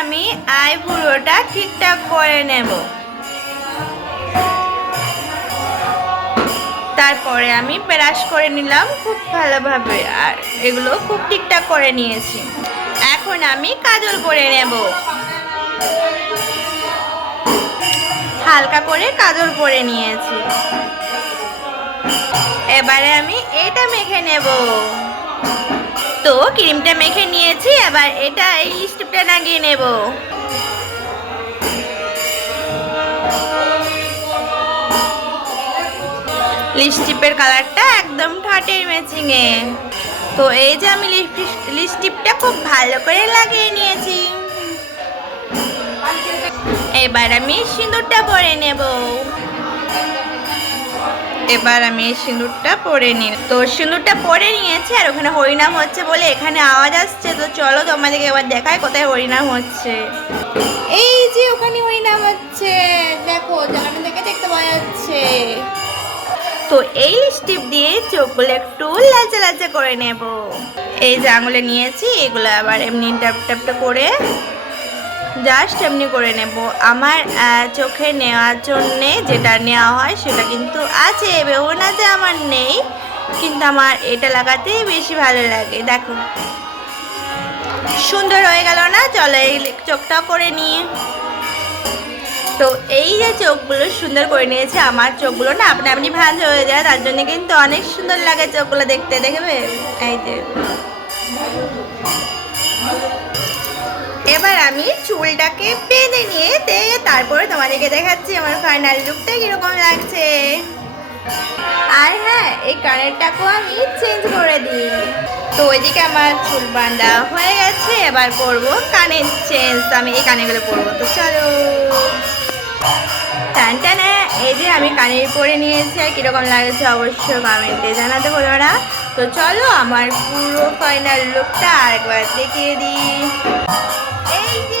আমি আইব্রোটা ঠিকঠাক করে নেব। তারপরে আমি ব্রাশ করে নিলাম খুব ভালোভাবে, আর এগুলো খুব ঠিকঠাক করে নিয়েছি। এখন আমি কাজল করে নেব, হালকা করে কাজল করে নিয়েছি। এবারে আমি এটা মেখে নেব। তো ক্রিমটা মেখে নিয়েছি, এবার এটা এই লিপস্টিকটা লাগিয়ে নেব। লিপস্টিকের কালারটা একদম ঠোঁটের ম্যাচিংয়ে। তো এই যে আমি লিপস্টিকটা খুব ভালো করে লাগিয়ে নিয়েছি। এবার আমি সিঁদুরটা পরে নেব। এবার আমি সিঁদুরটা পরে নিই। তো সিঁদুরটা পরে নিয়েছি, আর ওখানে হরিনাম হচ্ছে বলে এখানে আওয়াজ আসছে। তো চলো তোমাদেরকে এবার দেখাই কোথায় হরিনাম হচ্ছে। এই যে ওখানে হরিনাম হচ্ছে, দেখো জানাটা থেকে দেখতে পাওয়া যাচ্ছে। তো এই লিপস্টিক দিয়ে চোখগুলো একটু লালচে লালচে করে নেব। এই যে আঙুলে নিয়েছি, এগুলো আবার এমনি ট্যাপ ট্যাপটা করে জাস্ট এমনি করে নেব। আমার চোখে নেওয়ার জন্যে যেটা নেওয়া হয় সেটা কিন্তু আছে, ভেবো না যে আমার নেই, কিন্তু আমার এটা লাগাতেই বেশি ভালো লাগে। দেখো সুন্দর হয়ে গেল না? চলো এই চোখটাও করে নিয়ে। তো এই যে চোখগুলো সুন্দর করে নিয়েছে, আমার চোখগুলো না আপনা আপনি ভাঁজ হয়ে যায়, তার জন্য কিন্তু অনেক সুন্দর লাগে চোখগুলো দেখতে। দেখবে এই যে। এবার আমি চুলটাকে বেঁধে নিয়ে তারপরে তোমাদেরকে দেখাচ্ছি আমার ফাইনাল লুকটা কিরকম লাগছে। আর হ্যাঁ, এই কানেরটাকেও আমি চেঞ্জ করে দিই। তো ওইদিকে আমার চুল বাঁধা হয়ে গেছে, এবার করবো কানের চেঞ্জ। আমি এই কানেরগুলো পরবো, তো চলো। টান টানা, এই যে আমি কানের পরে নিয়েছি, আর কিরকম লাগছে অবশ্যই কমেন্টে জানাতে বলো না। তো চলো আমার পুরো ফাইনাল লুকটা আরেকবার দেখিয়ে দিই। এই যে